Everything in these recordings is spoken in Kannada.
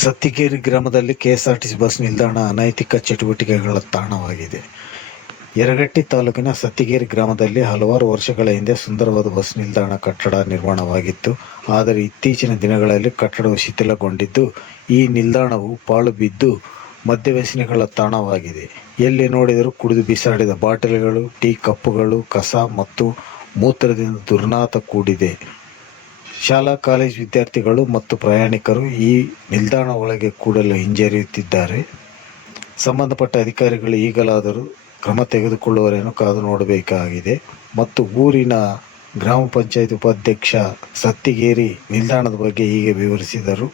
ಸತ್ತಿಗೇರಿ ಗ್ರಾಮದಲ್ಲಿ ಕೆಎಸ್ಆರ್ಟಿಸಿ ಬಸ್ ನಿಲ್ದಾಣ ಅನೈತಿಕ ಚಟುವಟಿಕೆಗಳ ತಾಣವಾಗಿದೆ. ಯರಗಟ್ಟಿ ತಾಲೂಕಿನ ಸತ್ತಿಗೇರಿ ಗ್ರಾಮದಲ್ಲಿ ಹಲವಾರು ವರ್ಷಗಳ ಹಿಂದೆ ಸುಂದರವಾದ ಬಸ್ ನಿಲ್ದಾಣ ಕಟ್ಟಡ ನಿರ್ಮಾಣವಾಗಿತ್ತು. ಆದರೆ ಇತ್ತೀಚಿನ ದಿನಗಳಲ್ಲಿ ಕಟ್ಟಡವು ಶಿಥಿಲಗೊಂಡಿದ್ದು, ಈ ನಿಲ್ದಾಣವು ಪಾಳು ಬಿದ್ದು ಮದ್ಯವ್ಯಸನಿಗಳ ತಾಣವಾಗಿದೆ. ಎಲ್ಲಿ ನೋಡಿದರೂ ಕುಡಿದು ಬಿಸಾಡಿದ ಬಾಟಲಿಗಳು, ಟೀ ಕಪ್ಪುಗಳು, ಕಸ ಮತ್ತು ಮೂತ್ರದಿಂದ ದುರ್ನಾತ ಕೂಡಿದೆ. ಶಾಲಾ ಕಾಲೇಜು ವಿದ್ಯಾರ್ಥಿಗಳು ಮತ್ತು ಪ್ರಯಾಣಿಕರು ಈ ನಿಲ್ದಾಣ ಒಳಗೆ ಕೂಡಲು ಹಿಂಜರಿಯುತ್ತಿದ್ದಾರೆ. ಸಂಬಂಧಪಟ್ಟ ಅಧಿಕಾರಿಗಳು ಈಗಲಾದರೂ ಕ್ರಮ ತೆಗೆದುಕೊಳ್ಳುವವರೇನು ಕಾದು ನೋಡಬೇಕಾಗಿದೆ ಮತ್ತು ಊರಿನ ಗ್ರಾಮ ಪಂಚಾಯತ್ ಉಪಾಧ್ಯಕ್ಷ ಸತ್ತಿಗೇರಿ ನಿಲ್ದಾಣದ ಬಗ್ಗೆ ಹೀಗೆ ವಿವರಿಸಿದರು.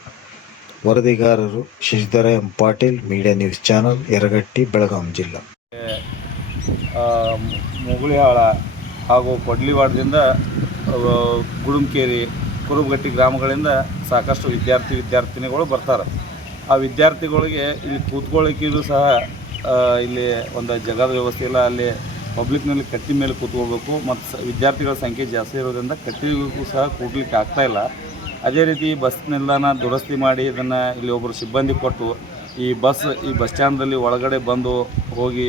ವರದಿಗಾರರು Shashidhar M Patil, media news channel, Yaragatti, Belgaum ಜಿಲ್ಲಾ. ಮುಗುಳಿಹಾಳ ಹಾಗೂ ಕೊಡ್ಲಿವಾಡದಿಂದ ಗುಡುಂಕೇರಿ, ಕುರುಬಗಟ್ಟಿ ಗ್ರಾಮಗಳಿಂದ ಸಾಕಷ್ಟು ವಿದ್ಯಾರ್ಥಿನಿಗಳು ಬರ್ತಾರೆ. ಆ ವಿದ್ಯಾರ್ಥಿಗಳಿಗೆ ಇಲ್ಲಿ ಕೂತ್ಕೊಳ್ಳಿಕ್ಕೂ ಸಹ ಇಲ್ಲಿ ಒಂದು ಜಗದ ವ್ಯವಸ್ಥೆ ಇಲ್ಲ. ಅಲ್ಲಿ ಪಬ್ಲಿಕ್ನಲ್ಲಿ ಕಟ್ಟಿ ಮೇಲೆ ಕೂತ್ಕೋಬೇಕು ಮತ್ತು ವಿದ್ಯಾರ್ಥಿಗಳ ಸಂಖ್ಯೆ ಜಾಸ್ತಿ ಇರೋದ್ರಿಂದ ಕಟ್ಟಿಗೂ ಸಹ ಕೂಡ್ಲಿಕ್ಕೆ ಆಗ್ತಾಯಿಲ್ಲ. ಅದೇ ರೀತಿ ಬಸ್ ನಿಲ್ದಾಣ ದುರಸ್ತಿ ಮಾಡಿ ಇದನ್ನು ಇಲ್ಲಿ ಒಬ್ಬರು ಸಿಬ್ಬಂದಿ ಕೊಟ್ಟು ಈ ಬಸ್ ಸ್ಟ್ಯಾಂಡಲ್ಲಿ ಒಳಗಡೆ ಬಂದು ಹೋಗಿ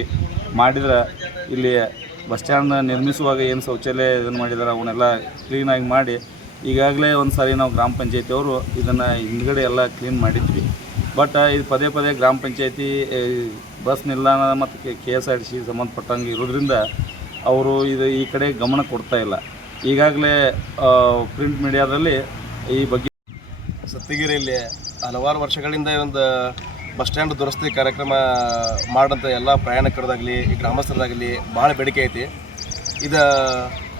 ಮಾಡಿದ್ರೆ ಇಲ್ಲಿ ಬಸ್ ಸ್ಟ್ಯಾಂಡ್ ನಿರ್ಮಿಸುವಾಗ ಏನು ಶೌಚಾಲಯ ಇದನ್ನು ಮಾಡಿದ್ದಾರೆ ಅವನ್ನೆಲ್ಲ ಕ್ಲೀನಾಗಿ ಮಾಡಿ ಈಗಾಗಲೇ ಒಂದು ಸಾರಿ ನಾವು ಗ್ರಾಮ ಪಂಚಾಯತಿಯವರು ಇದನ್ನು ಹಿಂದ್ಗಡೆ ಎಲ್ಲ ಕ್ಲೀನ್ ಮಾಡಿದ್ವಿ. ಬಟ್ ಇದು ಪದೇ ಪದೇ ಗ್ರಾಮ ಪಂಚಾಯತಿ ಬಸ್ ನಿಲ್ದಾಣ ಮತ್ತು KSRTC ಸಂಬಂಧಪಟ್ಟಂಗೆ ಇರೋದ್ರಿಂದ ಅವರು ಈ ಕಡೆ ಗಮನ ಕೊಡ್ತಾ ಇಲ್ಲ. ಈಗಾಗಲೇ ಪ್ರಿಂಟ್ ಮೀಡಿಯಾದಲ್ಲಿ ಈ ಬಗ್ಗೆ ಸತ್ತಿಗೇರಿಯಲ್ಲಿ ಹಲವಾರು ವರ್ಷಗಳಿಂದ ಒಂದು ಬಸ್ ಸ್ಟ್ಯಾಂಡ್ ದುರಸ್ತಿ ಕಾರ್ಯಕ್ರಮ ಮಾಡೋಂಥ ಎಲ್ಲ ಪ್ರಯಾಣಿಕರದಾಗಲಿ ಈ ಗ್ರಾಮಸ್ಥರದಾಗಲಿ ಭಾಳ ಬೇಡಿಕೆ ಐತಿ. ಇದು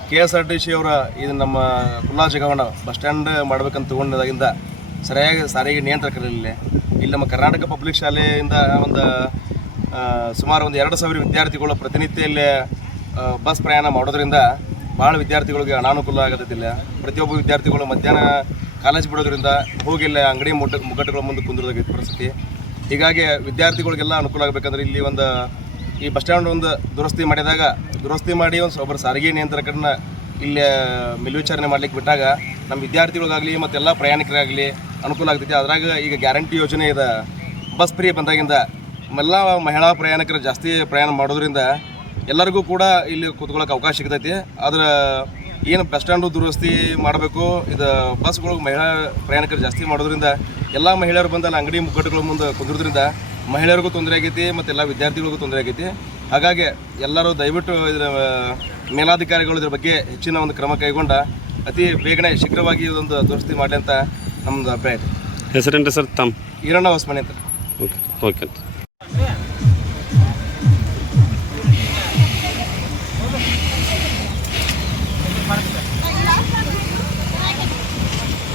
KSRTC ಅವರ ಇದು ನಮ್ಮ ಕುಲ್ಲಾ ಜಗವಣ್ಣ ಬಸ್ ಸ್ಟ್ಯಾಂಡ್ ಮಾಡ್ಬೇಕಂತ ತೊಗೊಂಡಾಗಿಂದ ಸರಿಯಾಗಿ ಸಾರಿಗೆ ನಿಯಂತ್ರಕರಿಲ್ಲ. ಇಲ್ಲಿ ನಮ್ಮ ಕರ್ನಾಟಕ ಪಬ್ಲಿಕ್ ಶಾಲೆಯಿಂದ ಒಂದು ಸುಮಾರು 2,000 ವಿದ್ಯಾರ್ಥಿಗಳು ಪ್ರತಿನಿತ್ಯ ಇಲ್ಲಿ ಬಸ್ ಪ್ರಯಾಣ ಮಾಡೋದ್ರಿಂದ ಭಾಳ ವಿದ್ಯಾರ್ಥಿಗಳಿಗೆ ಅನಾನುಕೂಲ ಆಗೋದಿಲ್ಲ. ಪ್ರತಿಯೊಬ್ಬ ವಿದ್ಯಾರ್ಥಿಗಳು ಮಧ್ಯಾಹ್ನ ಕಾಲೇಜ್ ಬಿಡೋದ್ರಿಂದ ಹೋಗಿಲ್ಲ ಅಂಗಡಿ ಮುಗ್ಗಟ್ಟುಗಳ ಮುಂದೆ ಕುಂದಿರೋದಾಗಿತ್ತು ಪರಿಸ್ಥಿತಿ. ಹೀಗಾಗಿ ವಿದ್ಯಾರ್ಥಿಗಳಿಗೆಲ್ಲ ಅನುಕೂಲ ಆಗಬೇಕಂದ್ರೆ ಇಲ್ಲಿ ಈ ಬಸ್ ಸ್ಟ್ಯಾಂಡ್ ಒಂದು ದುರಸ್ತಿ ಮಾಡಿ ಒಬ್ಬರು ಸಾರಿಗೆ ನಿಯಂತ್ರಕರನ್ನ ಇಲ್ಲಿ ಮೇಲ್ವಿಚಾರಣೆ ಮಾಡ್ಲಿಕ್ಕೆ ಬಿಟ್ಟಾಗ ನಮ್ಮ ವಿದ್ಯಾರ್ಥಿಗಳಿಗಾಗಲಿ ಮತ್ತು ಎಲ್ಲ ಪ್ರಯಾಣಿಕರಾಗಲಿ ಅನುಕೂಲ ಆಗ್ತೈತಿ. ಅದ್ರಾಗ ಈಗ ಗ್ಯಾರಂಟಿ ಯೋಜನೆ ಇದೆ. ಬಸ್ ಫ್ರೀ ಬಂದಾಗಿಂದ ಎಲ್ಲ ಮಹಿಳಾ ಪ್ರಯಾಣಿಕರು ಜಾಸ್ತಿ ಪ್ರಯಾಣ ಮಾಡೋದ್ರಿಂದ ಎಲ್ಲರಿಗೂ ಕೂಡ ಇಲ್ಲಿ ಕೂತ್ಕೊಳ್ಳೋಕೆ ಅವಕಾಶ ಸಿಗ್ತೈತಿ. ಆದ್ರೆ ಏನು ಬಸ್ ಸ್ಟ್ಯಾಂಡು ದುರಸ್ತಿ ಮಾಡಬೇಕು, ಇದು ಬಸ್ಗಳು ಮಹಿಳಾ ಪ್ರಯಾಣಿಕರು ಜಾಸ್ತಿ ಮಾಡೋದ್ರಿಂದ ಎಲ್ಲ ಮಹಿಳೆಯರು ಬಂದು ಅಲ್ಲಿ ಅಂಗಡಿ ಮುಗ್ಗಟ್ಟುಗಳ ಮುಂದೆ ಕುಂದಿರೋದ್ರಿಂದ ಮಹಿಳೆಯರಿಗೂ ತೊಂದರೆ ಆಗೈತಿ ಮತ್ತು ಎಲ್ಲ ವಿದ್ಯಾರ್ಥಿಗಳಿಗೂ ತೊಂದರೆ ಆಗೈತಿ. ಹಾಗಾಗಿ ಎಲ್ಲರೂ ದಯವಿಟ್ಟು ಇದರ ಮೇಲಾಧಿಕಾರಿಗಳು ಇದ್ರ ಬಗ್ಗೆ ಹೆಚ್ಚಿನ ಒಂದು ಕ್ರಮ ಕೈಗೊಂಡ ಅತಿ ಬೇಗನೆ ಶೀಘ್ರವಾಗಿ ಇದೊಂದು ದುರಸ್ತಿ ಮಾಡಲಿ ಅಂತ ನಮ್ಮದು ಅಭಿಪ್ರಾಯ ಇದೆ. ಹೆಸರೇನು ಸರ್ ತಮ್ಮ? ಈರಣ್ಣ ಹೊಸಮನೆ ಅಂತ. ಓಕೆ.